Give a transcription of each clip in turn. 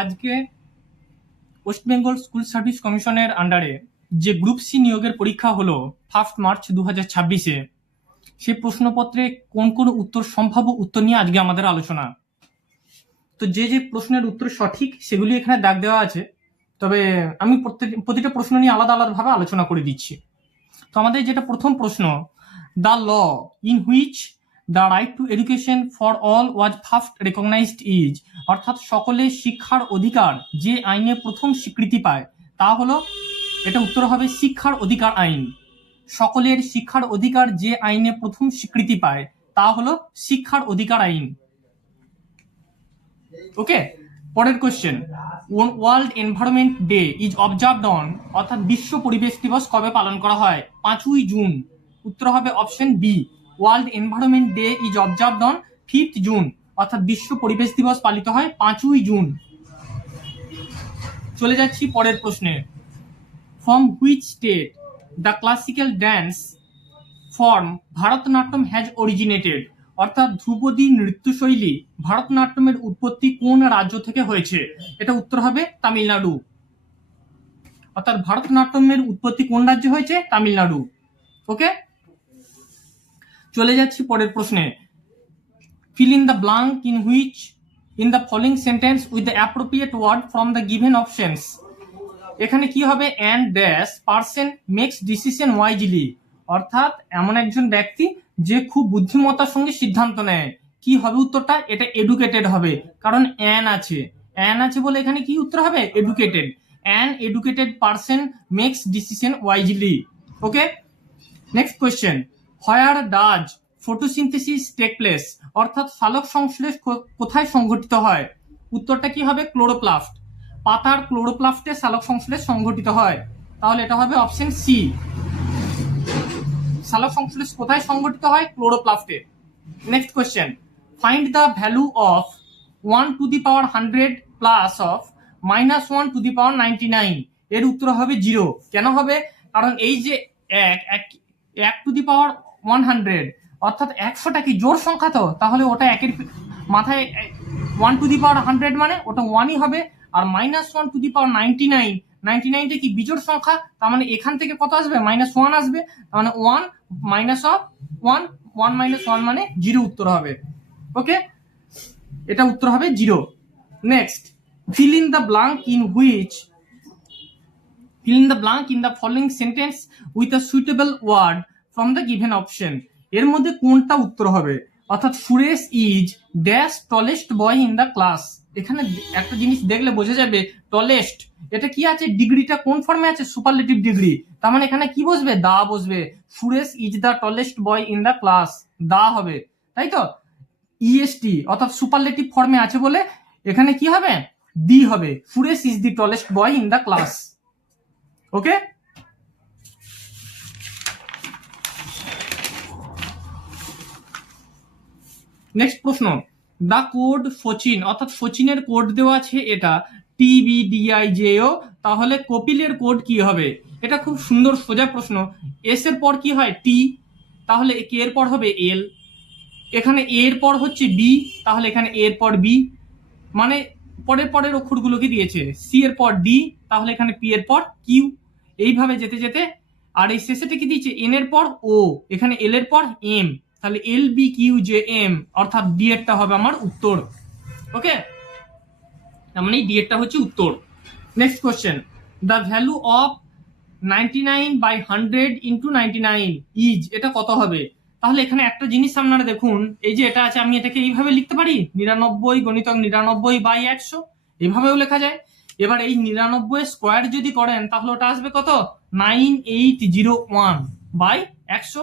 আজকে West Bengal school service কমিশনের আন্ডারে যে গ্রুপ সি নিয়োগের পরীক্ষা হলো 1 মার্চ 2026-এ, সেই প্রশ্নপত্রে কোন কোন উত্তর সম্ভাব্য উত্তর নিয়ে আজকে আমাদের আলোচনা। তো যে যে প্রশ্নের উত্তর সঠিক সেগুলি এখানে দাগ দেওয়া আছে, তবে আমি প্রতিটা প্রশ্ন নিয়ে আলাদা আলাদাভাবে আলোচনা করে দিচ্ছি। তো আমাদের যেটা প্রথম প্রশ্ন, the law in which the right to education for all was first recognised is, অর্থাৎ সকলের শিক্ষার অধিকার যে আইনে প্রথম স্বীকৃতি পায় তা হলো, এটা উত্তর হবে শিক্ষার অধিকার আইন। সকলের শিক্ষার অধিকার যে আইনে প্রথম স্বীকৃতি পায় তা হলো শিক্ষার অধিকার আইন। ওকে, পরের question, world environment day is observed on, অর্থাৎ বিশ্ব পরিবেশ দিবস কবে পালন করা হয়? 5ই জুন। উত্তর হবে option B, world environment day is observed on 5th June, অর্থাৎ বিশ্ব পরিবেশ দিবস পালিত হয় 5ই জুন। চলে যাচ্ছি পরের প্রশ্নে, from which state the classical dance form Bharatanatyam has originated, অর্থাৎ ধ্রুপদী নৃত্যশৈলী ভারতনাট্যমের উৎপত্তি কোন রাজ্য থেকে হয়েছে? এটা উত্তর হবে তামিলনাড়ু। অর্থাৎ ভারতনাট্যমের উৎপত্তি কোন রাজ্যে হয়েছে? তামিলনাড়ু। ওকে, চলে যাচ্ছি পরের প্রশ্নে, fill in the blank in which in the following sentence with the appropriate word from the given options। এখানে কি হবে? and dash person makes decision wisely, অর্থাৎ এমন একজন ব্যক্তি যে খুব বুদ্ধিমত্তার সঙ্গে সিদ্ধান্ত নেয়। কি হবে উত্তরটা? এটা এডুকেটেড হবে, কারণ অ্যান আছে বলে এখানে কি উত্তর হবে? Educated. An educated person makes decision wisely. Okay, next question, where does photosynthesis take place, অর্থাৎ সালোক সংশ্লেষ কোথায় সংঘটিত হয়? উত্তরটা কি হবে? ক্লোরোপ্লাস্ট। পাতার ক্লোরোপ্লাস্টে সালোক সংশ্লেষ সংঘটিত হয়, তাহলে এটা হবে অপশন সি। সালোক সংশ্লেষ কোথায় সংঘটিত হয়? ক্লোরোপ্লাস্টে। Next question, find the value of 1 to the power 100 plus of -1 to the power 99। এর উত্তর হবে 0। কেন হবে? কারণ এই যে 1 টু দি পাওয়ার 100, অর্থাৎ 100টা কি জোড় সংখ্যা? তো তাহলে ওটা একের মাথায় 1 টু দি পাওয়ার 100 মানে ওটা 1ই হবে, আর -1 টু দি পাওয়ার 99টা কি বিজোড় সংখ্যা, তার মানে এখান থেকে কত আসবে? -1 আসবে, তার মানে 1 মাইনাস অফ 1 1 - 1 মানে 0 উত্তর হবে। ওকে, এটা উত্তর হবে 0। Next, fill in the blank in the following sentence with a suitable word from the given option। এর মধ্যে কোনটা উত্তর হবে? অর্থাৎ Suresh is dash tallest boy in the class. এখানে একটা জিনিস দেখলে বোঝা যাবে, টলেস্ট এটা কি আছে? ডিগ্রিটা কোন ফর্মে আছে? সুপারলেটিভ ডিগ্রি, তার মানে এখানে কি বসবে? দা বসবে। Suresh is the tallest boy in the class, the হবে, তাই তো? ইএসটি অর্থাৎ সুপারলেটিভ ফর্মে আছে বলে এখানে কি হবে? দি হবে। Suresh is the tallest boy in the class. Okay, next প্রশ্ন, দা কোড সচিন, অর্থাৎ সচিনের কোড দেওয়া আছে এটা TBDIJO, তাহলে কপিলের কোড কি হবে? এটা খুব সুন্দর সোজা প্রশ্ন। এস এর পর কি হয়? টি, তাহলে কে এর পর হবে এল, এখানে এ এর পর হচ্ছে বি, তাহলে এখানে এ এর পর বি, মানে পরের অক্ষরগুলোকে দিয়েছে। সি এর পর ডি, তাহলে এখানে পি এর পর কিউ, এইভাবে যেতে যেতে, আর এই শেষেটা কি দিয়েছে? এন এর পর ও, এখানে এল এর পর এম, তাহলে LBQJM, অর্থাৎ ডি এরটা হবে আমার উত্তর। ওকে, তার মানে ডি এরটা হচ্ছে উত্তর। Next question, the value of 99/100 into 99 is, এটা কত হবে? তাহলে এখানে একটা জিনিস আপনারা দেখুন, এই যে এটা আছে, আমি এটাকে এইভাবে লিখতে পারি, 99 গুণিতক 99/100, এইভাবেও লেখা যায়। এবার এই 99 স্কোয়ার যদি করেন তাহলে ওটা আসবে কত? 9801/100।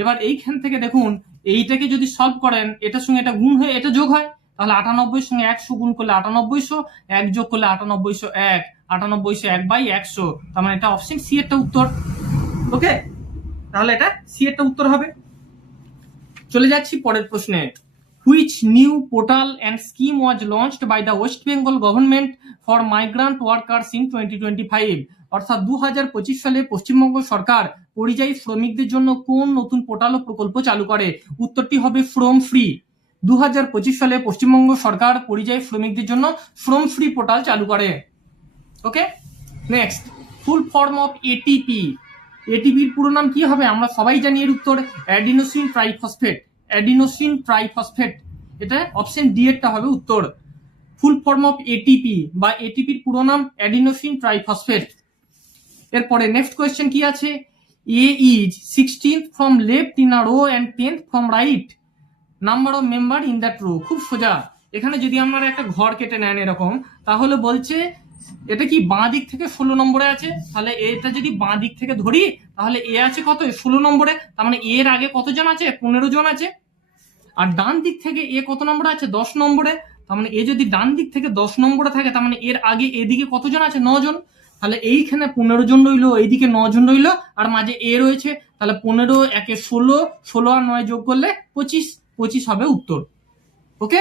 এবার এইখান থেকে দেখুন, এইটাকে যদি সলভ করেন, এটার সঙ্গে এটা গুণ হয়ে এটা যোগ হয়, তাহলে 98 সঙ্গে 100 গুণ করলে 9800, 1 যোগ করলে 9801, 9801/100, তার মানে এটা অপশন সি এরটা উত্তর। ওকে, তাহলে এটা সি এরটা উত্তর হবে। চলে যাচ্ছি পরের প্রশ্নে, which new portal and scheme was launched by the West Bengal government for migrant workers in 2025, অর্থাৎ 2025 সালে পশ্চিমবঙ্গ সরকার পরিযায়ী শ্রমিকদের জন্য কোন নতুন পোর্টাল ও প্রকল্প চালু করে? উত্তরটি হবে ফ্রম ফ্রি। 2025 সালে পশ্চিমবঙ্গ সরকার পরিযায়ী শ্রমিকদের জন্য শ্রমশ্রী পোর্টাল চালু করে। Okay, next, full form of ATP. এটিপির পুরো নাম কি হবে? আমরা সবাই জানি এর উত্তর অ্যাডিনোসিন ট্রাইফসফেট। অ্যাডিনোসিন ট্রাইফসফেট, এটা অপশন ডি এরটা হবে উত্তর। ফুল ফর্ম অফ এটিপি বা এটিপির পুরো নাম অ্যাডিনোসিন ট্রাইফসফেট। এরপরে নেক্সট কোয়েশ্চেন কি আছে? A is 16th from left in a row and 10th from right number of member in that row. খুব সোজা। এখানে যদি আপনারা একটা ঘর কেটে নেন এরকম, তাহলে বলছে এটা কি বাঁ দিক থেকে 16 নম্বরে আছে। তাহলে এটা যদি বাঁ দিক থেকে ধরি, তাহলে এ আছে কত? 16 নম্বরে। তার মানে এর আগে কতজন আছে? 15 জন আছে। আর ডান দিক থেকে এ কত নম্বরে আছে? 10 নম্বরে। তার মানে এ যদি ডান দিক থেকে 10 নম্বরে থাকে, তার মানে এর আগে এদিকে কতজন আছে? 9 জন। তাহলে এইখানে 15 জন রইলো, এইদিকে 9 জন রইলো, আর মাঝে এ রয়েছে। তাহলে 15 একে 16, 16 আর 9 যোগ করলে 25, 25 হবে উত্তর। ওকে,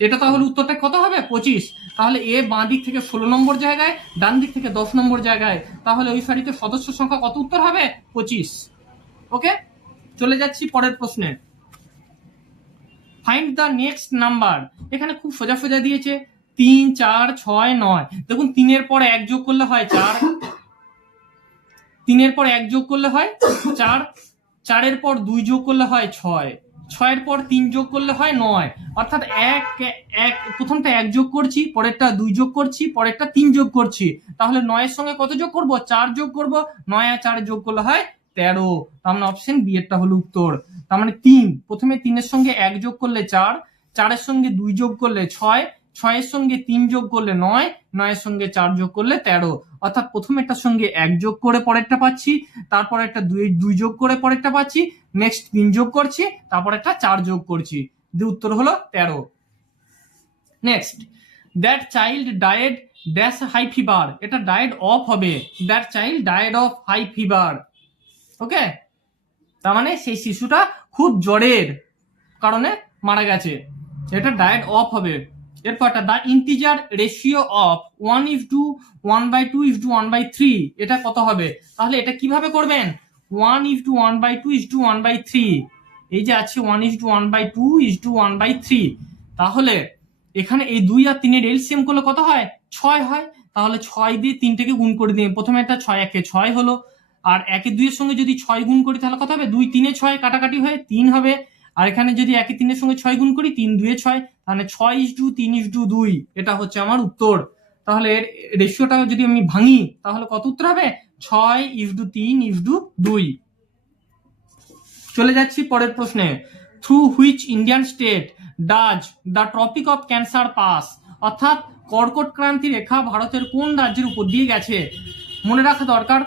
এটা তাহলে উত্তরটা কত হবে? 25। তাহলে এ বাঁ দিক থেকে 16 নম্বর জায়গায়, ডান দিক থেকে 10 নম্বর জায়গায়, তাহলে ওই সারিতে সদস্য সংখ্যা কত উত্তর হবে? 25। ওকে, চলে যাচ্ছি পরের প্রশ্নে। Find the next number. এখানে খুব সোজা সোজা দিয়েছে 3, 4, 6, 9। দেখুন 3-এর পর 1 যোগ করলে হয় 4, 3-এর পর 1 যোগ করলে হয় 4, 4-এর পর 2 যোগ করলে হয় 6, 6-এর পর 3 যোগ করলে হয় 9। অর্থাৎ প্রথমটা 1 যোগ করছি, পরেরটা 2 যোগ করছি, পরেরটা 3 যোগ করছি। তাহলে 9-এর সঙ্গে কত যোগ করব? 4 যোগ করব। 9 আর 4 যোগ করলে হয় 13। তার মানে অপশন বি এরটা হলো উত্তর। তার মানে 3, প্রথমে 3-এর সঙ্গে 1 যোগ করলে 4, 4-এর সঙ্গে 2 যোগ করলে 6, 6-এর সঙ্গে 3 যোগ করলে 9, 9-এর সঙ্গে 4 যোগ করলে 13। অর্থাৎ প্রথমেরটার সঙ্গে 1 যোগ করে পরেরটা পাচ্ছি, তারপর একটা 2 যোগ করে পরেরটা পাচ্ছি, নেক্সট 3 যোগ করছি, তারপর একটা 4 যোগ করছি, দিয়ে উত্তর হলো 13। Next, that child died dash high fever. এটা ডায়েড অফ হবে। That child died of high fever. Okay, তার মানে সেই শিশুটা খুব জ্বরের কারণে মারা গেছে, এটা ডায়েড অফ হবে। এরপরটা দ্য ইন্টিজার রেশিও অফ 1:1/2 1/3, এটা কত হবে? তাহলে এটা কিভাবে করবেন? 1:1/2 1/3, এই যে আছে 1:1/2 1/3। তাহলে এখানে এই 2 আর 3-এর এলসিএম করলে কত হয়? 6 হয়। তাহলে 6 দিয়ে 3-টেকে গুণ করে দিন। প্রথমে এটা 6 একে 6 হলো, আর 1 2-এর সঙ্গে যদি 6 গুণ করি তাহলে কত হবে? 2 3-এ 6 কাটাকাটি হয়ে 3 হবে। আর এখানে যদি 1 3-এর সঙ্গে 6 গুণ করি, 3 2-এ 6, তাহলে 6:3:2, এটা হচ্ছে আমার উত্তর। তাহলে এর রেশিওটা যদি আমি ভাঙি, তাহলে কত উত্তর হবে? 6:3:2। চলে যাচ্ছি পরের প্রশ্নে। Through which Indian state does the tropic of cancer pass. অর্থাৎ কর্কট ক্রান্তি রেখা ভারতের কোন রাজ্যের উপর দিয়ে গেছে? মনে রাখা দরকার,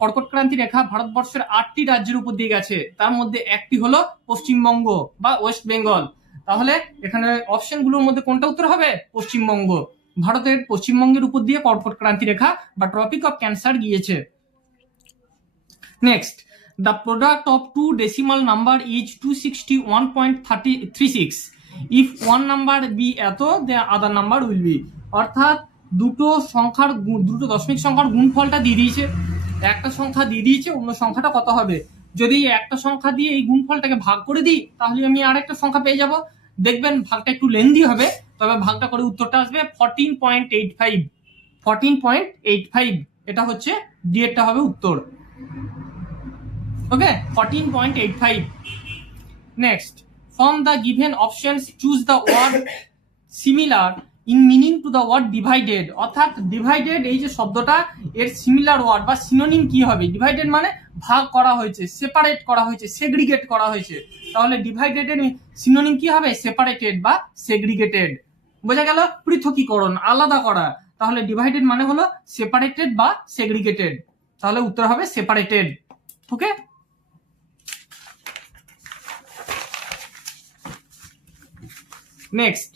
কর্কট ক্রান্তি রেখা ভারতবর্ষের 8টি রাজ্যের উপর দিয়ে গেছে, তার মধ্যে একটি হলো পশ্চিমবঙ্গ বা ওয়েস্ট বেঙ্গল। তাহলে এখানে অপশনগুলোর মধ্যে কোনটা উত্তর হবে? পশ্চিমবঙ্গ। ভারতের পশ্চিমবঙ্গের উপর দিয়ে কর্কট ক্রান্তি রেখা বা ট্রপিক অফ ক্যান্সার গিয়েছে। Next, the product of two decimal number is 261.36. If one number be এত, the other number will be. অর্থাৎ দুটো দশমিক সংখ্যার গুণফলটা দিয়ে দিয়েছে, একটা সংখ্যা দিয়ে দিয়েছে, অন্য সংখ্যাটা কত হবে। যদি একটা সংখ্যা দিয়ে এই গুণফলটাকে ভাগ করে দিই, তাহলে আমি আরেকটা সংখ্যা পেয়ে যাব। দেখবেন ভাগটা একটু লেন্দি হবে, তবে ভাগটা করে উত্তরটা আসবে 14.85। 14.85, এটা হচ্ছে ডি এরটা হবে উত্তর। Okay, 14.85. Next, from the given options choose the word similar in meaning to the word divided. অর্থাৎ divided এই যে শব্দটা, এর সিমিলার ওয়ার্ড বা সিনোনিম কি হবে? ডিভাইডেড মানে ভাগ করা হয়েছে, সেপারেট করা হয়েছে, সেগ্রিগেট করা হয়েছে। তাহলে ডিভাইডেড এর সিনোনিম কি হবে? সেপারেটেড বা সেগ্রিগেটেড। বোঝা গেল? পৃথকীকরণ, আলাদা করা। তাহলে ডিভাইডেড মানে হলো সেপারেটেড বা সেগ্রিগেটেড। তাহলে উত্তর হবে separated. Okay, next,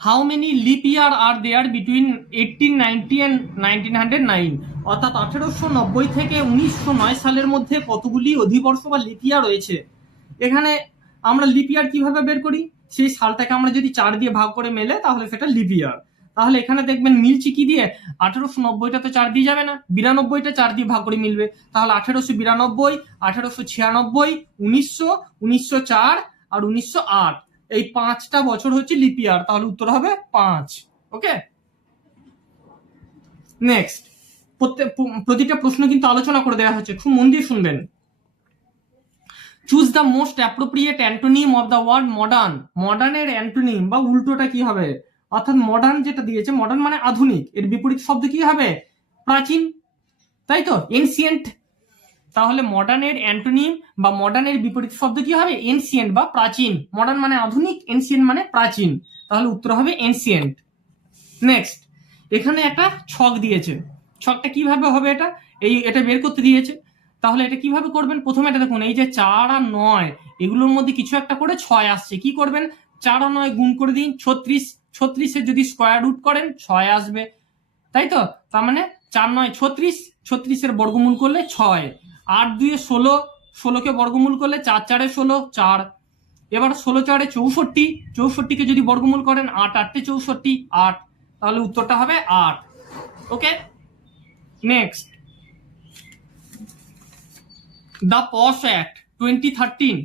how many leap year are there between 1890 and 1909? অর্থাৎ 1890 থেকে 1909 সালের মধ্যে কতগুলি অধিবর্ষ বা লিপ ইয়ার রয়েছে। এখানে আমরা লিপ ইয়ার কিভাবে বের করি? সেই সালটাকে আমরা যদি 4 দিয়ে ভাগ করে মেলে, তাহলে সেটা লিপ ইয়ার। তাহলে এখানে দেখবেন মিলছে কি দিয়ে? 1890টা তো 4 দিয়ে যাবে না, 92টা 4 দিয়ে ভাগ করে মিলবে। তাহলে 1892, 1896, 1900, 1904 আর 1908, এই 5টা বছর হচ্ছে লিপ ইয়ার, তাহলে উত্তর হবে 5। ওকে, নেক্সট, প্রতিটা প্রশ্ন কিন্তু আলোচনা করে দেওয়া হচ্ছে, খুব মন দিয়ে শুনবেন। Choose the most appropriate antonym of the word modern. মডার্নের অ্যান্টোনিম বা উল্টোটা কি হবে? অর্থাৎ মডার্ন যেটা দিয়েছে, মডার্ন মানে আধুনিক, এর বিপরীত শব্দ কি হবে? প্রাচীন, তাই তো, এনসিয়েন্ট। তাহলে মডার্নের অ্যান্টোনিম বা মডার্নের বিপরীত শব্দ কি হবে? এনসিয়েন্ট বা প্রাচীন। মডার্ন মানে আধুনিক, এনসিয়েন্ট মানে প্রাচীন, তাহলে উত্তর হবে এনসিয়েন্ট। নেক্সট, এখানে একটা ছক দিয়েছে, ছকটা কিভাবে হবে? এটা বের করতে দিয়েছে, তাহলে এটা কিভাবে করবেন? প্রথমে এটা দেখুন, এই যে 4 আর 9 এগুলোর মধ্যে কিছু একটা করে 6 আসছে, কি করবেন? 4 আর 9 গুণ করে দিন, 36। 36 এর যদি স্কোয়ার রুট করেন 6 আসবে, তাই তো। তার মানে 4 9 36, 36 এর বর্গমূল করলে 6, 8 2 16, 16কে বর্গমূল করলে 4 4 16 4। এবার 16 4 64, 64কে যদি বর্গমূল করেন 8 8 64 8, তাহলে উত্তরটা হবে 8। Okay, next, the POSH act 2013,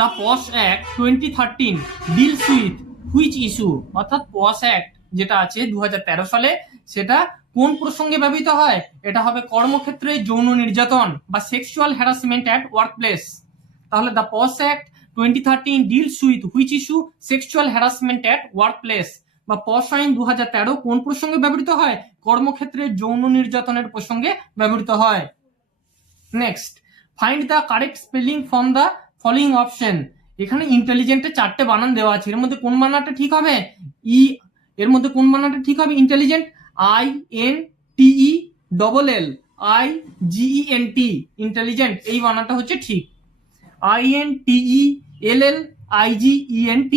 the POSH act 2013 deals with which issue? অর্থাৎ পশ অ্যাক্ট যেটা আছে 2013 সালে, সেটা কোন প্রসঙ্গে ব্যবহৃত হয়? এটা হবে কর্মক্ষেত্রে যৌন নির্যাতন বা sexual harassment at work place. তাহলে the POSH act 2013 deals with which issue? Sexual harassment at work place. বা পশ আইন 2013 কোন প্রসঙ্গে ব্যবহৃত হয়? কর্মক্ষেত্রে যৌন নির্যাতনের প্রসঙ্গে ব্যবহৃত হয়। Next, find the correct spelling from the following option. এখানে ইন্টেলিজেন্টের 4টে বানান দেওয়া আছে, এর মধ্যে কোন বানানটা ঠিক হবে? এর মধ্যে কোন বানানটা ঠিক হবে? ইন্টেলিজেন্ট, INTELLEL, IGENT, ইন্টেলিজেন্ট, এই বানানটা হচ্ছে ঠিক। INTELLEIGENT,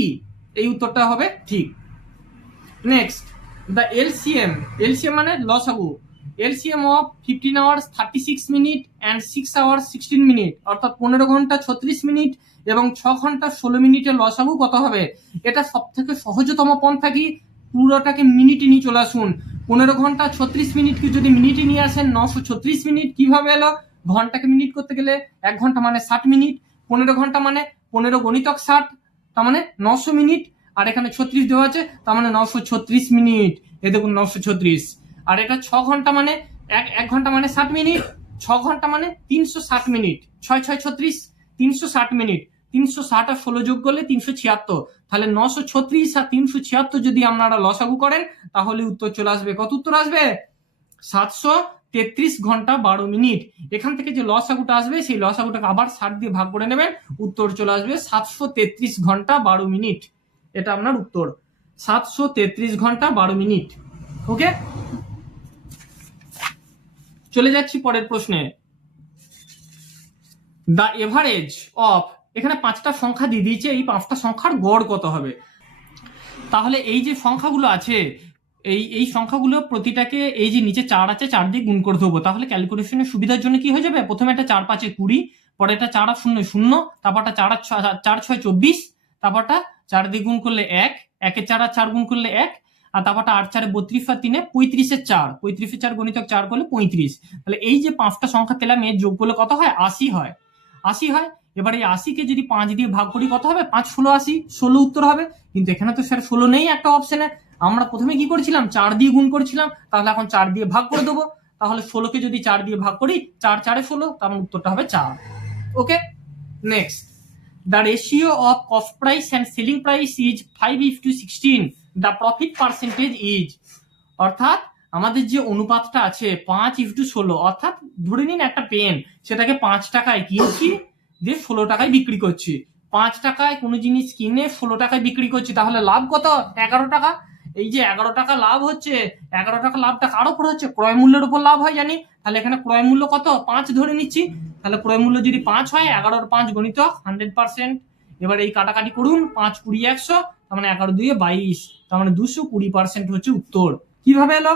এই উত্তরটা হবে ঠিক। নেক্সট, দ্য LCM মানে লসাগু। LCM of 15 hours 36 minute and 6 hours 16 minute, অর্থাৎ 15 ঘন্টা 36 মিনিট এবং 6 ঘন্টা 16 মিনিটের লসাগু কত হবে? এটা সব থেকে সহজতম পন্থা কি? পুরোটাকে মিনিটে নিয়ে চলে আসুন। 15 ঘন্টা 36 মিনিটকে যদি মিনিটে নিয়ে আসেন 936 মিনিট, কিভাবে এলো? ঘন্টাকে মিনিট করতে গেলে 1 ঘন্টা মানে 60 মিনিট, 15 ঘন্টা মানে 15 গণিতক 60, তার মানে 900 মিনিট, আর এখানে 36 দেওয়া আছে, তার মানে 936 মিনিট। এই দেখুন 936। আর এটা 6 ঘন্টা মানে 1 ঘন্টা মানে 60 মিনিট, 6 ঘন্টা মানে 360 মিনিট, 6 6 36, 360 মিনিট, 360 আর 16 যোগ করলে 376, তাহলে 936 আর 376 যদি আপনারা লসাগু করেন তাহলে উত্তর চলে আসবে। কত উত্তর আসবে? 733 ঘন্টা 12 মিনিট। এখান থেকে যে লসাগুটা আসবে সেই লসাগুটাকে আবার 60 দিয়ে ভাগ করে নেবেন, উত্তর চলে আসবে 733 ঘন্টা 12 মিনিট। এটা আপনার উত্তর, 733 ঘন্টা 12 মিনিট। ওকে, চলে যাচ্ছি পরের প্রশ্নে। দ্য এভারেজ অফ, এখানে 5টা সংখ্যা দিয়ে দিয়েছে, এই 5টা সংখ্যার গড় কত হবে? তাহলে এই যে সংখ্যাগুলো আছে, এই সংখ্যাগুলো প্রতিটাকে এই যে নিচে 4 আছে 4 দিয়ে গুণ করে দেবো, তাহলে ক্যালকুলেশনের সুবিধার জন্য কি হয়ে যাবে? প্রথমে একটা 4 5 20, পরে এটা 4 আর 0 0, তারপরটা 4 আর 6 24, তারপরটা 4 দিয়ে গুণ করলে 1, 1 এর 4 আর 4 গুণ করলে 1, আর তারপরটা 8 4 32 আর 3 35 এর 4, 35 এর 4 গণিতক 4 করলে 35। তাহলে এই যে 5টা সংখ্যা পেলাম, এর যোগ করলে কত হয়? 80 হয়, 80 হয়। এবার এই 80কে যদি 5 দিয়ে ভাগ করি কত হবে? 5 16 80, 16 উত্তর হবে। কিন্তু এখানে তো স্যার 16 নেই একটা অপশনে, আমরা প্রথমে কি করেছিলাম? 4 দিয়ে গুণ করেছিলাম, তাহলে এখন 4 দিয়ে ভাগ করে দেবো। তাহলে 16কে যদি 4 দিয়ে ভাগ করি, 4 4 16, তার উত্তরটা হবে 4। Okay, next, the ratio of cost price and selling price is 5:16, the profit percentage is. অর্থাৎ আমাদের যে অনুপাতটা আছে 5:16, অর্থাৎ ধরে নিন একটা পেন, সেটাকে 5 টাকায় কিনছি, দিয়ে 16 টাকায় বিক্রি করছি। 5 টাকায় কোনো জিনিস কিনে 16 টাকায় বিক্রি করছি, তাহলে লাভ কত? 11 টাকা। এই যে 11 টাকা লাভ হচ্ছে, 11 টাকা লাভটা কার উপর হচ্ছে? ক্রয় মূল্যের উপর লাভ হয় জানি। তাহলে এখানে ক্রয় মূল্য কত? 5 ধরে নিচ্ছি। তাহলে ক্রয় মূল্য যদি 5 হয়, 11 আর 5 গণিতক 100%। এবার এই কাটাকাটি করুন, 5 20 100, তার মানে 11 2 22, তার মানে 220% হচ্ছে উত্তর। কিভাবে এলো?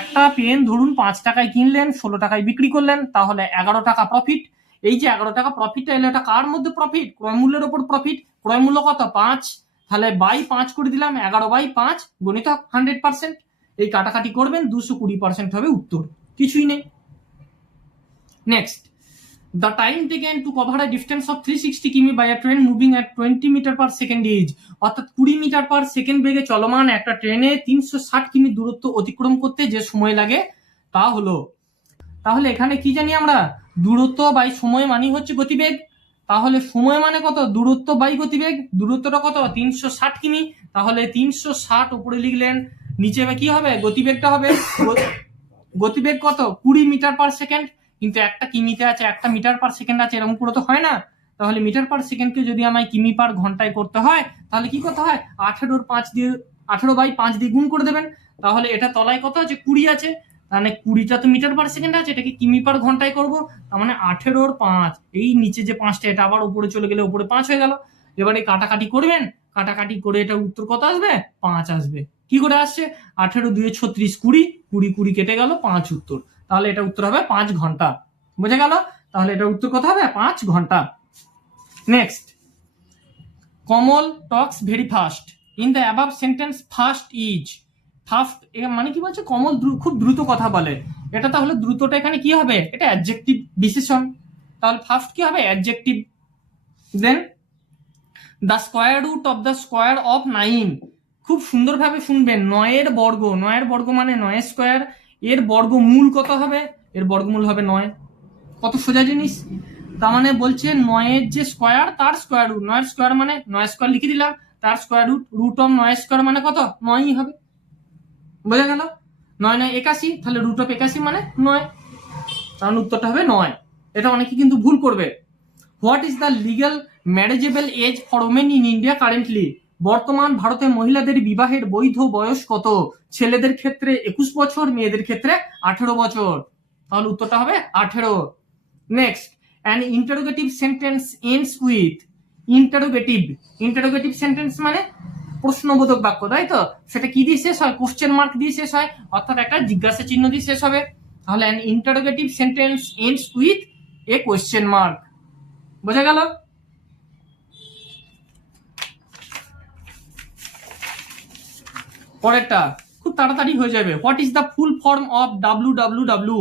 একটা পেন ধরুন 5 টাকায় কিনলেন, 16 টাকায় বিক্রি করলেন, তাহলে 11 টাকা প্রফিট। এই যে 11 টাকা প্রফিটটা এলো, এটা কার মধ্যে প্রফিট? ক্রয় মূল্যের উপর প্রফিট। ক্রয় মূল্য কত? 5, তাহলে বাই 5 করে দিলাম, 11/5 গণিতক 100%। এই কাটাকাটি করবেন, 220% হবে উত্তর, কিছুই নেই। Next, the time taken to cover a distance of 360 কিমি by a train moving at 20 metre per second is, অর্থাৎ 20 মিটার পার সেকেন্ড বেগে চলমান একটা ট্রেনে 360 কিমি দূরত্ব অতিক্রম করতে যে সময় লাগে তা হলো। তাহলে এখানে কি জানি আমরা, দূরত্ব বাই সময় মানে হচ্ছে গতিবেগ। তাহলে সময় মানে কত, দূরত্ব বাই গতিবেগ। দূরত্বটা কত, 360 কিমি। তাহলে 360 উপরে লিখলেন, নিচে কি হবে, গতিবেগটা হবে। গতিবেগ কত, 20 মিটার পার সেকেন্ড। কিন্তু একটা কিমিতে আছে, একটা মিটার পার সেকেন্ড আছে, এরকম পুরো তো হয় না। তাহলে মিটার পার সেকেন্ডকে যদি আমায় কিমি পার ঘন্টায় করতে হয়, তাহলে কি করতে হয়, 18/5 দিয়ে গুণ করে দেবেন। তাহলে এটা তলায় কত আছে, 20 আছে। তাহলে 20টা তো মিটার পার সেকেন্ড আছে, এটাকে কিমি পার ঘন্টায় করবো। তার মানে 18/5, এই নিচে যে 5টা এটা আবার উপরে চলে গেলে উপরে 5 হয়ে গেল। এবারে কাটাকাটি করবেন, কাটাকাটি করে এটা উত্তর কত আসবে, 5 আসবে। কি করে আসছে, 18 2 36, 20 20 20 কেটে গেল, 5 উত্তর। তাহলে এটা উত্তর হবে 5 ঘন্টা। বুঝে গেল? তাহলে এটার উত্তর কত হবে, 5 ঘন্টা। Next, Kamal Tux very fast in the above sentence fast is. Fast মানে কি বলছে, কমল খুব দ্রুত কথা বলে। এটা তাহলে দ্রুতটা এখানে কি হবে, এটা অ্যাডজেক্টিভ বিশেষণ। তাহলে ফাস্ট কি হবে, adjective. Then the square root of the square of 9, খুব সুন্দরভাবে শুনবেন, 9 বর্গ, 9 বর্গ মানে 9 স্কোয়ার। এর বর্গমূল কত হবে, এর বর্গমূল হবে 9। কত সোজা জিনিস। তার মানে বলছে 9 যে স্কোয়ার তার স্কোয়ার রুট, 9 স্কোয়ার মানে 9 স্কোয়ার লিখে দিলাম, তার square root, root of 9 square মানে কত, 9ই হবে। বোঝা গেল? 9 9 81, তাহলে রুট অফ 81 মানে 9। কারণ উত্তরটা হবে 9। এটা অনেকে কিন্তু ভুল করবে। What is the legal marriageable age for women in India currently, বর্তমান ভারতে মহিলাদের বিবাহের বৈধ বয়স কত? ছেলেদের ক্ষেত্রে 21 বছর, মেয়েদের ক্ষেত্রে 18 বছর। তাহলে উত্তরটা হবে 18। Next, an interrogative sentence ends with, interrogative sentence মানে প্রশ্নবোধক বাক্য, তাই তো? সেটা কি দিয়ে শেষ হয়, কোশ্চেন মার্ক দিয়ে শেষ হয়, অর্থাৎ একটা জিজ্ঞাসা চিহ্ন দিয়ে শেষ হবে। তাহলে an interrogative sentence ends with a question mark. বোঝা গেল? পরেরটা খুব তাড়াতাড়ি হয়ে যাবে। What is the full form of WWW,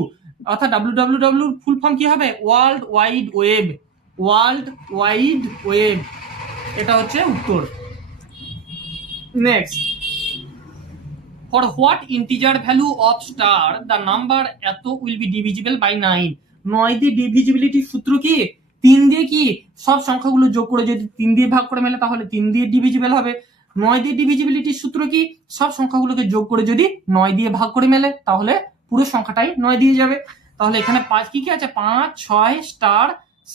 অর্থাৎ WWW ফুল ফর্ম কি হবে, world wide web. World wide web, এটা হচ্ছে উত্তর। Next, for what integer value of star the number এত উইল বি ডিভিজিবল বাই 9, 9 দিয়ে ডিভিজিবিলিটির সূত্র কি, 3 দিয়ে কি সব সংখ্যাগুলো যোগ করে যদি 3 দিয়ে ভাগ করে মেলে তাহলে 3 দিয়ে ডিভিজিবল হবে। 9 দিয়ে ডিভিজিবিলিটির সূত্র কি, সব সংখ্যাগুলোকে যোগ করে যদি 9 দিয়ে ভাগ করে মেলে তাহলে পুরো সংখ্যাটাই 9 দিয়ে যাবে। তাহলে এখানে 5 কি কি আছে, 5 6 স্টার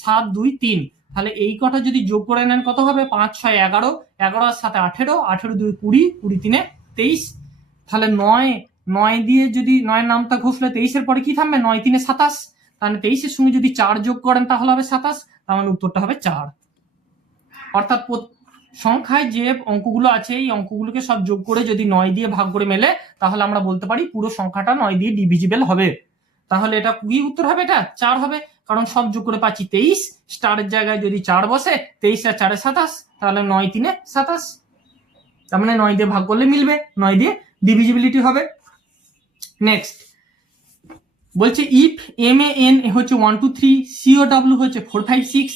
7 2 3, তাহলে এই কটা যদি যোগ করে নেন কত হবে, 5 6 11, 11 আর 7 18, 18 2 20, 20 3 23। তাহলে 9 দিয়ে যদি 9 নামটা ঘষলে 23-এর পরে কি থামবে, 9 3 27, তাহলে 23-এর সঙ্গে যদি 4 যোগ করেন তাহলে হবে 27, তার মানে উত্তরটা হবে 4। অর্থাৎ সংখ্যায় যে অঙ্কগুলো আছে এই অঙ্কগুলোকে সব যোগ করে যদি 9 দিয়ে ভাগ করে মেলে তাহলে আমরা বলতে পারি পুরো সংখ্যাটা 9 দিয়ে ডিভিজিবল হবে। তাহলে এটা কি উত্তর হবে, এটা 4 হবে, কারণ সব যোগ করে পাচ্ছি 23, স্টারের জায়গায় যদি 4 বসে, 23 আর 4 27, তাহলে 9 3 27, তার মানে 9 দিয়ে ভাগ করলে মিলবে, 9 দিয়ে ডিভিজিবিলিটি হবে। নেক্সট বলছে ইফ MAN হচ্ছে 1 2 3, COW হচ্ছে 4 5 6,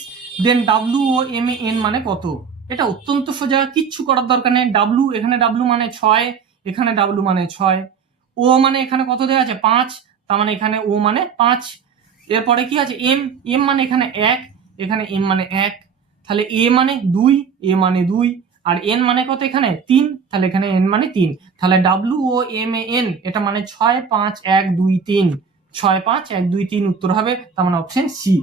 দেন WOMAN মানে কত? এটা অত্যন্ত সোজা, কিচ্ছু করার দরকার নেই। এখানে W মানে 6, এখানে W মানে 6, ও মানে এখানে কত দেওয়া আছে 5, তার মানে এখানে ও মানে 5। এরপরে কি আছে M মানে এখানে 1, এখানে M মানে 1, তাহলে A মানে 2, A মানে 2, আর N মানে কত এখানে 3, তাহলে এখানে N মানে 3। তাহলে WOMAN এটা মানে 6 5 1 2 3, 6 5 1 2 3 উত্তর হবে, তার মানে অপশন সি।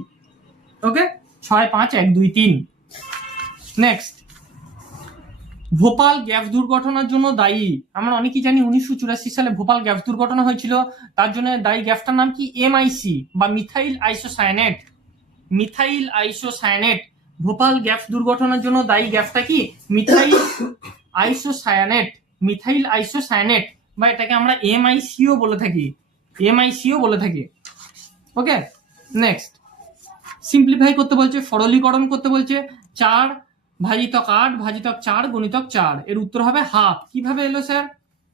ওকে, 6 5 1 2 3। নেক্সট, ভোপাল গ্যাস দুর্ঘটনার জন্য দায়ী, আমরা অনেকেই জানি 1984 সালে ভোপাল গ্যাস দুর্ঘটনা হয়েছিল, তার জন্য দায়ী গ্যাসটার নাম কি, MIC বা methyl isocyanate. Methyl isocyanate, Bhopal gas দুর্ঘটনার জন্য দায়ী গ্যাসটা কি, মিথাইল আইসোসায়ানেট। মিথাইল আইসোসায়ানেট বা এটাকে আমরা MICও বলে থাকি, MICও বলে থাকি। ওকে, নেক্সট, সিম্পলিফাই করতে বলছে, সরলীকরণ করতে বলছে, 4 ভাজিতক 8 ভাজিতক 4 গুণিতক 4, এর উত্তর হবে হাফ। কিভাবে এলো স্যার,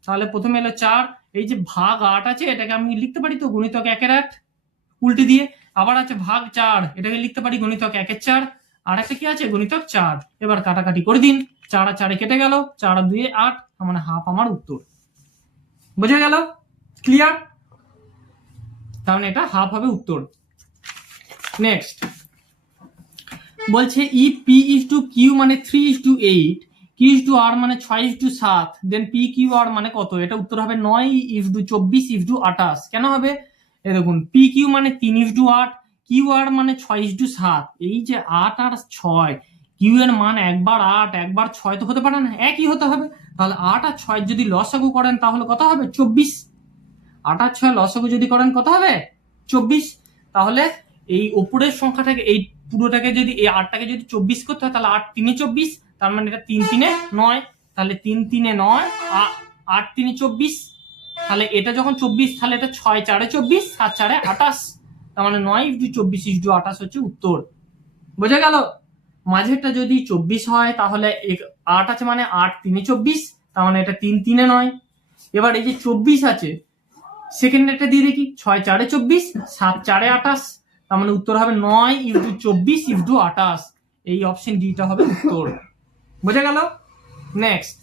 তাহলে প্রথমে এলো 4, এই যে ভাগ 8 আছে এটাকে আমি লিখতে পারি তো গুণিতক 1 এর 8 উল্টে দিয়ে, আবার আছে ভাগ 4, এটাকে লিখতে পারি গুণিতক 1 4, আর একটা কি আছে গুণিতক 4। এবার কাটাকাটি করে দিন, 4 আর 4 কেটে গেল, 4 আর 2 8, মানে হাফ আমার উত্তর। বোঝা গেল? ক্লিয়ার? তাহলে এটা হাফ হবে উত্তর। নেক্সট বলছে if P is to Q মানে 3:8, কিউ ইজ টু আর মানে 6:7, দেন পি কিউ আর মানে কত? এটা উত্তর হবে 9:24:28। কেন হবে? এই দেখুন পি কিউ মানে 3:8, কিউ আর মানে 6:7। এই যে 8 আর 6, কিউ এর মান একবার 8 একবার 6 তো হতে পারে না, একই হতে হবে। তাহলে 8 আর 6 যদি লসাগু করেন তাহলে কত হবে? 24। 8 আর 6 লসাগু যদি করেন কত হবে? 24। তাহলে এই উপরের সংখ্যাটাকে, এই পুরোটাকে যদি, এই 8টাকে যদি 24 করতে হয় তাহলে 8 3 24, তার মানে এটা 3 3 9, তাহলে 3 3 9, 8 3 24। তাহলে এটা যখন 24, তাহলে এটা 6 4 24, 7 4 28, তার মানে 9:24:28 হচ্ছে উত্তর। বোঝা গেল? মাঝেরটা যদি 24 হয় তাহলে 8 আছে মানে 8 3 24, তার মানে এটা 3 3 9। এবার এই যে 24 আছে, সেকেন্ডেরটা দিয়ে দেখি, 6 4 24, 7 4 28, তার মানে উত্তর হবে 9:24:28। এই অপশন ডিটা হবে উত্তর। বোঝা গেল? নেক্সট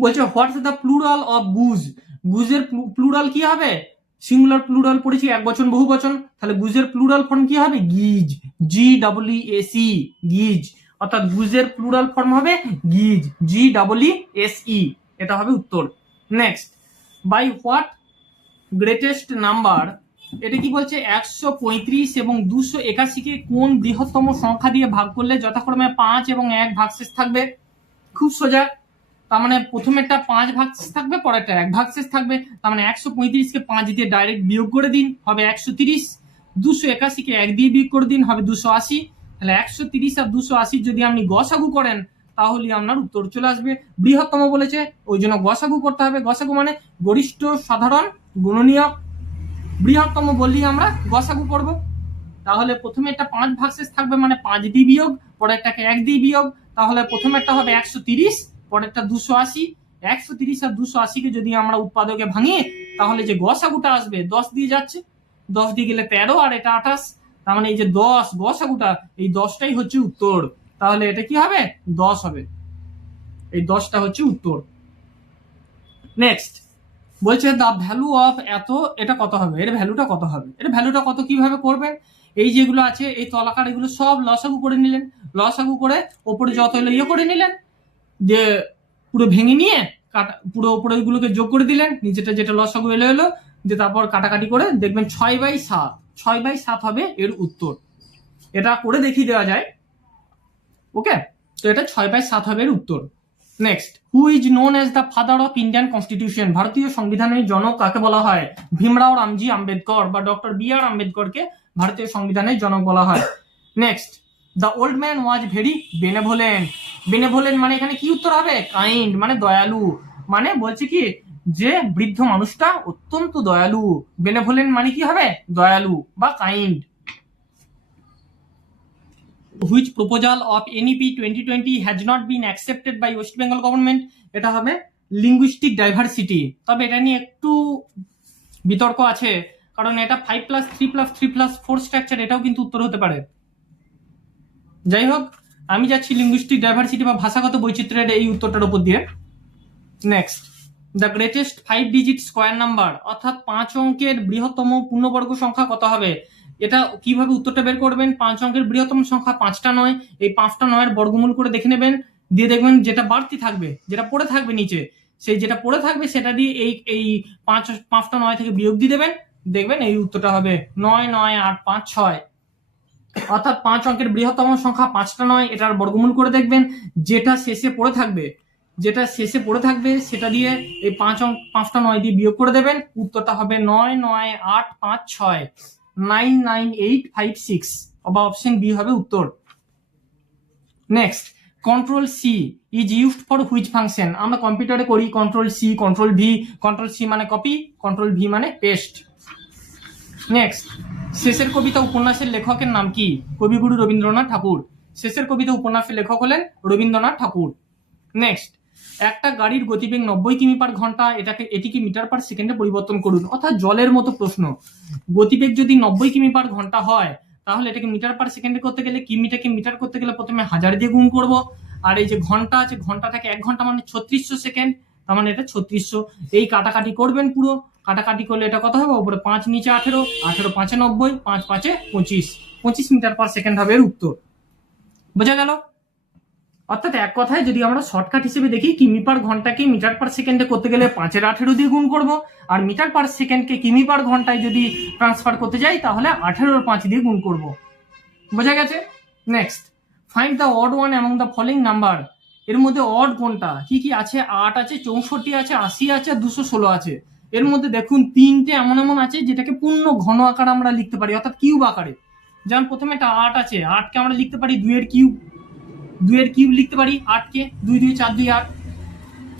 বলছে what's the plural of goose. গুজের প্লুরাল কি হবে? সিঙ্গুলার প্লুরাল পড়েছি, এক বচন বহু বচন, তাহলে গুজের প্লুরাল ফর্ম কি হবে? গিজ, GEES, গিজ। অর্থাৎ গুজের প্লুরাল ফর্ম হবে গিজ, GEES। এটা হবে উত্তর। Next by what greatest number, এটা কি বলছে? 135 এবং 281 কোন বৃহত্তম সংখ্যা দিয়ে ভাগ করলে যথাক্রমে 5 এবং 1 ভাগশেষ থাকবে? খুব সোজা। তার মানে প্রথমেরটা 5 ভাগশেষ থাকবে, পরেরটা 1 ভাগশেষ থাকবে। তার মানে 135কে 5 দিয়ে ডাইরেক্ট বিয়োগ করে দিন, হবে 130। 281কে 1 দিয়ে বিয়োগ করে দিন, হবে 280। তাহলে 130 আর 280 যদি আপনি গসাগু করেন তাহলে আপনার উত্তর চলে আসবে। বৃহত্তম বলেছে ওই জন্য গসাগু করতে হবে। গসাগু মানে গরিষ্ঠ সাধারণ গুণনীয়ক। বৃহত্তম বললেই আমরা গসাগু করব। তাহলে প্রথমে একটা 5 ভাগশেষ থাকবে, মানে 5 দিয়ে বিয়োগ, পরেরটাকে 1 দিয়ে বিয়োগ। তাহলে প্রথমেরটা হবে 130, পরেরটা 280। 130 আর 280কে যদি আমরা উৎপাদকে ভাঙি তাহলে যে গসাগুটা আসবে 10 দিয়ে যাচ্ছে, 10 দিয়ে গেলে 13, আর এটা 28। তার মানে এই যে 10 গসাগুটা, এই 10টাই হচ্ছে উত্তর। তাহলে এটা কি হবে? 10 হবে। এই 10টা হচ্ছে উত্তর। নেক্সট বলছে দ্য ভ্যালু অফ এত, এটা কত হবে? এর ভ্যালুটা কত হবে? এর ভ্যালুটা কত কিভাবে করবেন? এই যেগুলো আছে এই তলাকার, এগুলো সব লসাগু করে নিলেন, লসাগু করে ওপরে যত এলো ইয়ে করে নিলেন, যে পুরো ভেঙে নিয়ে পুরো ওপরে গুলোকে যোগ করে দিলেন, নিচেটা যেটা লসাগু এলো যে তারপর কাটাকাটি করে দেখবেন 6/7, 6/7 হবে এর উত্তর। এটা করে দেখিয়ে দেওয়া যায়। ওকে, তো এটা 6/7 হবে এর উত্তর। Next who is known as the father of Indian constitution, ভারতীয় সংবিধানের জনক কাকে বলা হয়? ভীমরাও রামজি আম্বেদকর বা ডক্টর BR আম্বেদকরকে ভারতীয় সংবিধানের জনক বলা হয়। Next the old man was very benevolent. Benevolent মানে এখানে কি উত্তর হবে? কাইন্ড, মানে দয়ালু। মানে বলছে কি যে বৃদ্ধ মানুষটা অত্যন্ত দয়ালু। বেনেভোলেন্ট মানে কি হবে? দয়ালু বা kind. Which proposal of NEP 2020 has not been accepted by West Bengal government? এটা হবে লিঙ্গুইস্টিক ডাইভার্সিটি। তবে এটা নিয়ে একটু বিতর্ক আছে, কারণ এটা 5+3+3+4 স্ট্রাকচার, এটাও কিন্তু উত্তর হতে পারে। যাই হোক, আমি যাচ্ছি লিঙ্গুইস্টিক ডাইভার্সিটি বা ভাষাগত বৈচিত্র্যের এই উত্তরটার উপর দিয়ে। Next the greatest 5 digit square number, অর্থাৎ 5 অঙ্কের বৃহত্তম পূর্ণবর্গ সংখ্যা কত হবে? এটা কিভাবে উত্তরটা বের করবেন? 5 অঙ্কের বৃহত্তম সংখ্যা 5টা 9, এই 5টা 9-এর বর্গমূল করে দেখে নেবেন, দিয়ে দেখবেন যেটা বাড়তি থাকবে, যেটা পড়ে থাকবে নিচে, সেই যেটা পড়ে থাকবে সেটা দিয়ে এই 5টা 9 থেকে বিয়োগ দিয়ে দেবেন, দেখবেন এই উত্তরটা হবে 9 9 8 5 6। অর্থাৎ 5 অঙ্কের বৃহত্তম সংখ্যা 5টা 9, এটার বর্গমূল করে দেখবেন, যেটা শেষে পড়ে থাকবে, সেটা দিয়ে এই 5টা 9 দিয়ে বিয়োগ করে দেবেন, উত্তরটা হবে 9 9 8 5 6, 9 9 8 5 6, বা অপশন বি হবে উত্তর। Next control C is used for which function? আমরা কম্পিউটারে করি control C, control V. Control C মানে কপি, কন্ট্রোল ভি মানে পেস্ট। নেক্সট শেষের কবিতা উপন্যাসের লেখকের নাম কি? কবিগুরু রবীন্দ্রনাথ ঠাকুর। শেষের কবিতা উপন্যাসের লেখক হলেন রবীন্দ্রনাথ ঠাকুর। নেক্সট একটা গাড়ির গতিবেগ 90 কিমি পার ঘন্টা, এটিকে মিটার পার সেকেন্ডে পরিবর্তন করুন। অর্থাৎ জলের মতো প্রশ্ন, গতিবেগ যদি 90 কিমি পার ঘন্টা হয় তাহলে এটাকে মিটার পার সেকেন্ডে করতে গেলে কিমিটাকে মিটার করতে গেলে প্রথমে 1000 দিয়ে গুণ করব। আর এই যে ঘন্টা আছে, ঘন্টাটাকে 1 ঘন্টা মানে 3600 সেকেন্ড, তার মানে এটা 3600। এই কাটাকাটি করবেন, পুরো কাটাকাটি করলে এটা কত হবে, উপরে 5 নিচে 18, 18 5 90, 5 5 25, 25 মিটার পার সেকেন্ড হবে এর উত্তর। বোঝা গেল? অর্থাৎ এক কথায় যদি আমরা শর্টকাট হিসেবে দেখি, কিমি পার ঘন্টাকে মিটার পার সেকেন্ডে করতে গেলে 5 এর 18 দিয়ে গুণ করব, আর মিটার পার সেকেন্ডকে কিমি পার ঘন্টায় যদি ট্রান্সফার করতে যাই তাহলে 18 এর 5 দিয়ে গুণ করব। বোঝা গেছে? Next, find the odd one among the following number. এর মধ্যে অড কোনটা? কি কি আছে? 8 আছে, 64 আছে, 80 আছে, আর 216 আছে। এর মধ্যে দেখুন তিনটে এমন এমন আছে যেটাকে পূর্ণ ঘন আকারে আমরা লিখতে পারি, অর্থাৎ কিউব আকারে। যেমন প্রথমে একটা 8 আছে, 8কে আমরা লিখতে পারি 2 এর কিউব, 2 এর কিউব লিখতে পারি 8কে, 2 2 4 2 8।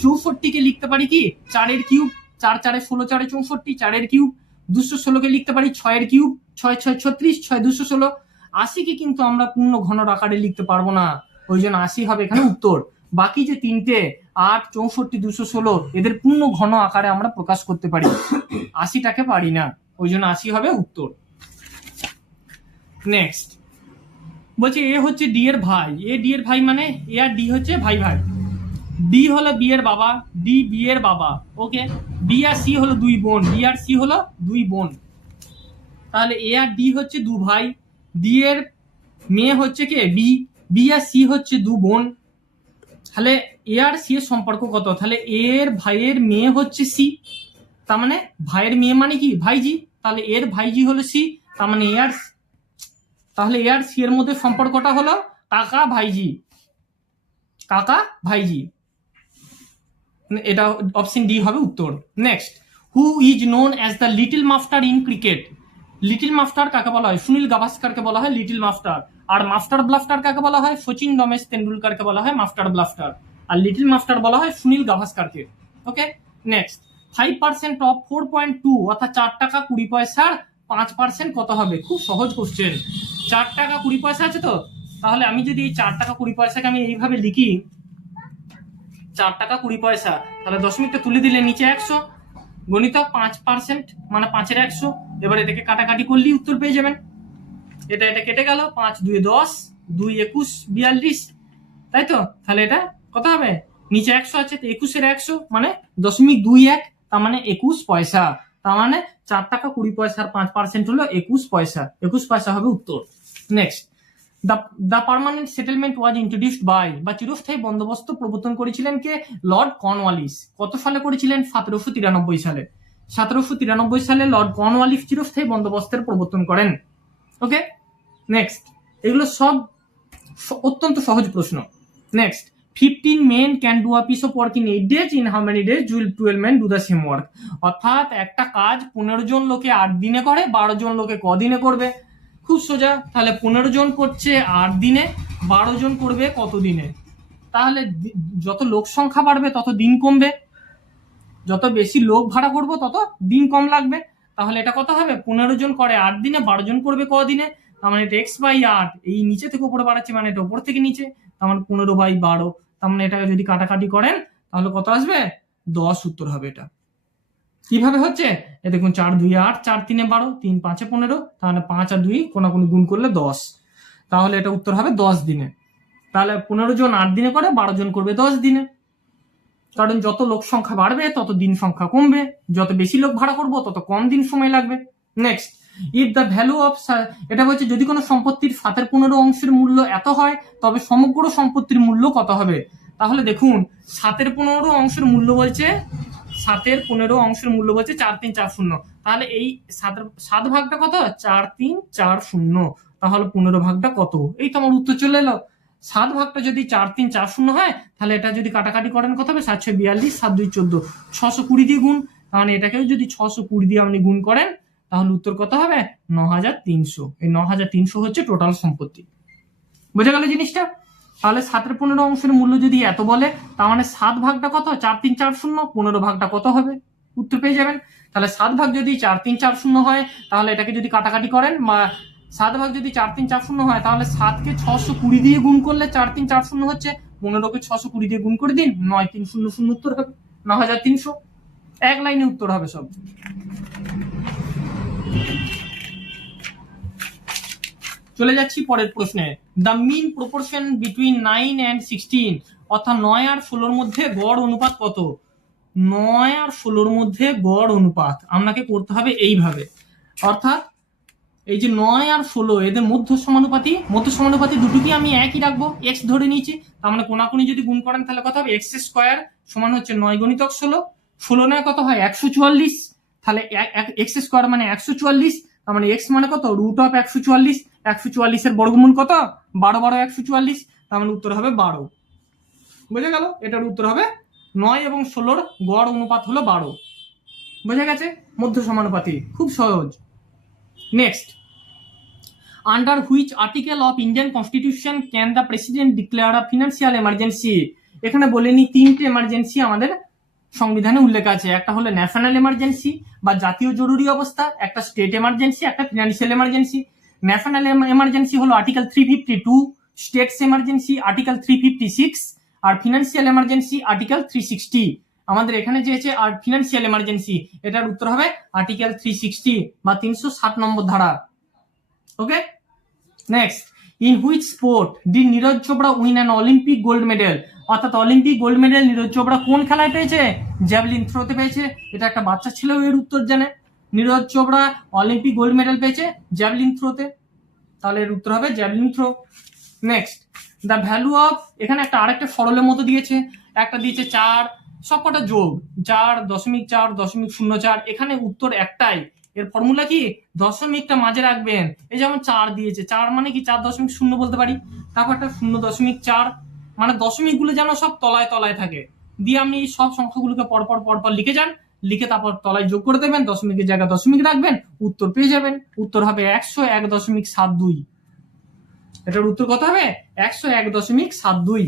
64কে লিখতে পারি কি 4 এর কিউব, 4 4 16, 4 64, 4 এর কিউব। 216কে লিখতে পারি 6 এর কিউব, 6 6 36, 6 216। 80কে কিন্তু আমরা পূর্ণ ঘন আকারে লিখতে পারবো না, ওই জন্য 80 হবে এখানে উত্তর। বাকি যে তিনটে 8 64 216 এদের পূর্ণ ঘন আকারে আমরা প্রকাশ করতে পারি, 80টাকে পারি না, ওই জন্য 80 হবে উত্তর। নেক্সট বলছে এ হচ্ছে ডি এর ভাই, এ ডি এর ভাই মানে এ আর ডি হচ্ছে ভাই ভাই। ডি হলো বি এর বাবা, ডি বি এর বাবা, ওকে। বি আর সি হলো দুই বোন, বি আর সি হলো দুই বোন। তাহলে এ আর ডি হচ্ছে দু ভাই, ডি এর মেয়ে হচ্ছে কে বি, বি আর সি হচ্ছে দু বোন। তাহলে এ আর সি এর সম্পর্ক কত? তাহলে এ এর ভাইয়ের মেয়ে হচ্ছে সি, তার মানে ভাইয়ের মেয়ে মানে কি ভাইজি, তাহলে এর ভাইজি হলো সি, তার মানে এ আর, তাহলে এ আর সি এর মধ্যে সম্পর্কটা হলো কাকা ভাইজি, কাকা ভাইজি। এটা অপশন ডি হবে উত্তর। Next, who is known as the little master in cricket. Little master কাকে বলা হয়? সুনীল গাভাস্কারকে বলা হয় লিটল মাস্টার। আর মাস্টার ব্লাস্টার কাকে বলা হয়? সচিন রমেশ তেন্ডুলকারকে বলা হয় মাস্টার ব্লাস্টার। আর লিটল মাস্টার বলা হয় সুনীল গাভাস্কারকে। ওকে। নেক্সট, 5% অফ 4.2 অর্থাৎ 4 টাকা 20 পয়সার 5% কত হবে? খুব সহজ কোশ্চেন। 4 টাকা 20 পয়সা আছে তো, তাহলে আমি যদি এই 4 টাকা 20 পয়সাকে আমি এইভাবে লিখি 4 টাকা 20 পয়সা, তাহলে দশমিকটা তুলে দিলে নিচে 100, গণিতক 5% মানে 5 এর 100। এবার এটাকে কাটাকাটি করলেই উত্তর পেয়ে যাবেন। এটা কেটে গেল, 5 2 10, 2 21 42, তাই তো? তাহলে এটা কত হবে? নিচে 100 আছে, তো 21 এর 100 মানে 0.21, তার মানে 21 পয়সা। তার মানে 4 টাকা 20 পয়সার 5% হলো 21 পয়সা, 21 পয়সা হবে উত্তর। Next, the permanent settlement was introduced by, বা চিরস্থায়ী বন্দোবস্ত প্রবর্তন করেছিলেন কে? Lord Cornwallis. কত সালে করেছিলেন? 1793 সালে। 1793 সালে লর্ড কর্নওয়ালিস চিরস্থায়ী বন্দোবস্তের প্রবর্তন করেন। ওকে। নেক্সট, এগুলো সব অত্যন্ত সহজ প্রশ্ন। Next, 15 men can do a piece of work in 8 days. In how many days will 12 men do the same work? অর্থাৎ একটা কাজ 15 জন লোকে 8 দিনে করে, 12 জন লোকে কদিনে করবে? খুব সোজা। তাহলে 15 জন করছে 8 দিনে, 12 জন করবে কত দিনে? তাহলে যত লোক সংখ্যা বাড়বে তত দিন কমবে, যত বেশি লোক ভাড়া করবো তত দিন কম লাগবে। তাহলে এটা কত হবে? 15 জন করে 8 দিনে, 12 জন করবে কদিনে? তার মানে এটা x/8, এই নিচে থেকে উপরে বাড়াচ্ছি মানে এটা উপর থেকে নিচে, তার মানে 15/12। তার মানে এটাকে যদি কাটাকাটি করেন তাহলে কত আসবে? 10 উত্তর হবে এটা। কিভাবে হচ্ছে? এ দেখুন, 4 2 8, 4 3 12, 3 5 15, তাহলে 5 আর 2 কোনাকুনি গুণ করলে 10, তাহলে এটা উত্তর হবে 10 দিনে। তাহলে 15 জন 8 দিনে করে, 12 জন করবে 10 দিনে। কারণ যত লোক সংখ্যা বাড়বে তত দিন সংখ্যা কমবে, যত বেশি লোক ভাড়া করবো তত কম দিন সময় লাগবে। Next, if the value of, এটা বলছে যদি কোনো সম্পত্তির 7/15 অংশের মূল্য এত হয় তবে সমগ্র সম্পত্তির মূল্য কত হবে? তাহলে দেখুন 7/15 অংশের মূল্য বলছে, 7/15 অংশের মূল্য বলছে 4340। তাহলে এই 7 ভাগটা কত? 4340। তাহলে 15 ভাগটা কত? এই তো আমার উত্তর চলে এলো। 7 ভাগটা যদি 4340 হয় তাহলে এটা যদি কাটাকাটি করেন কত হবে? 742, 7 2 14, 620 দিয়ে গুণ। তাহলে এটাকেও যদি 620 দিয়ে আপনি গুণ করেন তাহলে উত্তর কত হবে? 9300। এই 9300 হচ্ছে টোটাল সম্পত্তি। বোঝা গেল জিনিসটা? তাহলে 7/15 অংশের মূল্য যদি এত বলে, তার মানে 7 ভাগটা কত? 4340, 15 ভাগটা কত হবে? উত্তর পেয়ে যাবেন। তাহলে 7 ভাগ যদি 4340 হয় তাহলে এটাকে যদি কাটাকাটি করেন, 7 ভাগ যদি 4340 হয় তাহলে 7কে 620 দিয়ে গুণ করলে 4340 হচ্ছে, 15কে 620 দিয়ে গুণ করে দিন, 9300 উত্তর হবে 9300। এক লাইনে উত্তর হবে সব। চলে যাচ্ছি পরের প্রশ্নে। The mean proportion between 9 and 16, অর্থাৎ 9 আর 16-র মধ্যে গড় অনুপাত কত? 9 আর 16-র মধ্যে গড় অনুপাত আপনাকে করতে হবে এইভাবে, অর্থাৎ এই যে 9 আর 16 এদের মধ্য সমানুপাতি দুটোকে আমি একই রাখবো, এক্স ধরে নিয়েছি। তার মানে কোনাকুনি যদি গুণ করেন তাহলে কত হবে? এক্স স্কোয়ার সমান হচ্ছে 9 গুণিতক 16, 16 নয় কত হয়? 144। তাহলে এক্স স্কোয়ার মানে 144, তার মানে এক্স মানে কত? রুট অফ 144, 144-এর বর্গমূল কত? 12 12 144, তার মানে উত্তর হবে 12। বুঝে গেল? এটার উত্তর হবে 9 এবং 16-র গড় অনুপাত হলো 12। বোঝা গেছে? মধ্য সমানুপাতি, খুব সহজ। Next, under which article of Indian constitution can the president declare a financial emergency? এখানে বলেনি, 3টে এমার্জেন্সি আমাদের সংবিধানে উল্লেখ আছে। একটা হলো ন্যাশনাল এমার্জেন্সি বা জাতীয় জরুরি অবস্থা, একটা স্টেট এমার্জেন্সি, একটা ফিনান্সিয়াল এমার্জেন্সি। ন্যাশনাল এমার্জেন্সি হলো আর্টিকেল 352, স্টেটস এমার্জেন্সি আর্টিকেল 356, আর ফিনান্সিয়াল এমার্জেন্সি আর্টিকেল 360। আমাদের এখানে যে আছে আর ফিনান্সিয়াল এমার্জেন্সি, এটার উত্তর হবে আর্টিকেল 360 বা 360 নম্বর ধারা। Okay, next, in which sport did Neeraj Chopra win an Olympic gold medal? অর্থাৎ Olympic gold medal Neeraj Chopra কোন খেলায় পেয়েছে? জ্যাভলিন থ্রোতে পেয়েছে। এটা একটা বাচ্চা ছেলেও এর উত্তর জানে। Neeraj Chopra Olympic gold medal পেয়েছে জ্যাভলিন থ্রোতে, তাহলে এর উত্তর হবে javelin throw. Next, the value of, এখানে একটা আরেকটা সরলের মতো দিয়েছে, একটা দিয়েছে 4, সবকটা যোগ 4.4.04। এখানে উত্তর একটাই, এর ফর্মুলা কি? দশমিকটা মাঝে রাখবেন। এই যেমন 4 দিয়েছে, 4 মানে কি 4.0 বলতে পারি, তারপর একটা 0.4, মানে দশমিকগুলো যেন সব তলায় তলায় থাকে। দিয়ে আপনি সব সংখ্যাগুলোকে পরপর লিখে যান, লিখে তারপর তলায় যোগ করে দেবেন, দশমিকের জায়গায় দশমিক রাখবেন, উত্তর পেয়ে যাবেন। উত্তর হবে 101.72। এটার উত্তর কত হবে? 101.72।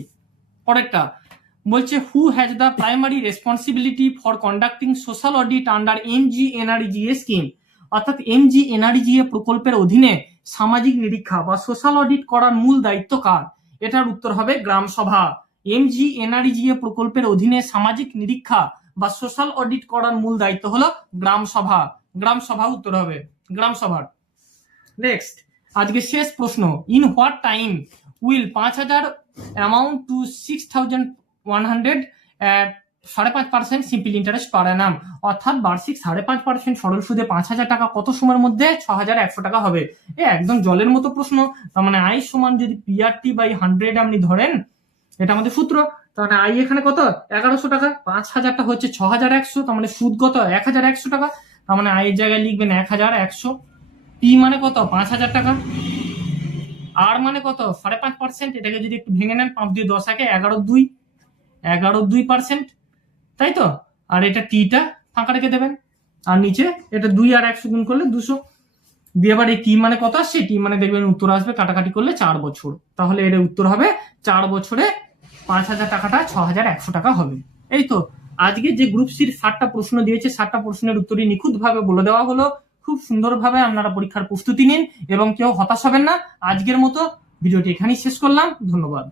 পরেরটা বলছে, who has the primary responsibility for conducting social audit under MGNREGA scheme? অর্থাৎ MGNREGA প্রকল্পের অধীনে সামাজিক নিরীক্ষা বা সোশ্যাল অডিট করার মূল দায়িত্ব কার? এটার উত্তর হবে গ্রাম সভা। MGNREGA প্রকল্পের অধীনে সামাজিক নিরীক্ষা বা সোশ্যাল অডিট করার মূল দায়িত্ব হলো গ্রাম সভা। গ্রাম সভা উত্তর হবে, গ্রাম সভার। নেক্সট, আজকে শেষ প্রশ্ন, in what time will 5000 amount two 6100 at 5.5% simple interest পার অ্যানাম? অর্থাৎ বার্ষিক 5.5% সরল সুদে 5000 টাকা কত সময়ের মধ্যে 6100 টাকা হবে? একদম জলের মতো প্রশ্ন। তার মানে আই সমান যদি PRT বাই 100 আপনি ধরেন, এটা আমাদের সূত্র। তার মানে আই এখানে কত? 1100 টাকা, 5000টা হচ্ছে 6100, তার মানে সুদ কত? 1100 টাকা। তার মানে আই এর জায়গায় লিখবেন 1100, পি মানে কত? 5000 টাকা, আর মানে কত? 5.5%। এটাকে যদি একটু ভেঙে নেন, 5 দিয়ে 10 একে 11.2%, তাই তো? আর এটা টিটা ফাঁকা রেখে দেবেন, আর নিচে এটা 2 আর 100 গুণ করলে 200 দিয়ে, এবার এই টি মানে কত আসছে? টি মানে দেখবেন উত্তর আসবে কাটাকাটি করলে 4 বছর। তাহলে এর উত্তর হবে 4 বছরে 5000 টাকাটা 6100 টাকা হবে। এই তো আজকে যে গ্রুপ সির 7টা প্রশ্ন দিয়েছে, 7টা প্রশ্নের উত্তরই নিখুঁত ভাবে বলে দেওয়া হলো। খুব সুন্দরভাবে আপনারা পরীক্ষার প্রস্তুতি নিন এবং কেউ হতাশ হবেন না। আজকের মতো ভিডিওটি এখানেই শেষ করলাম, ধন্যবাদ।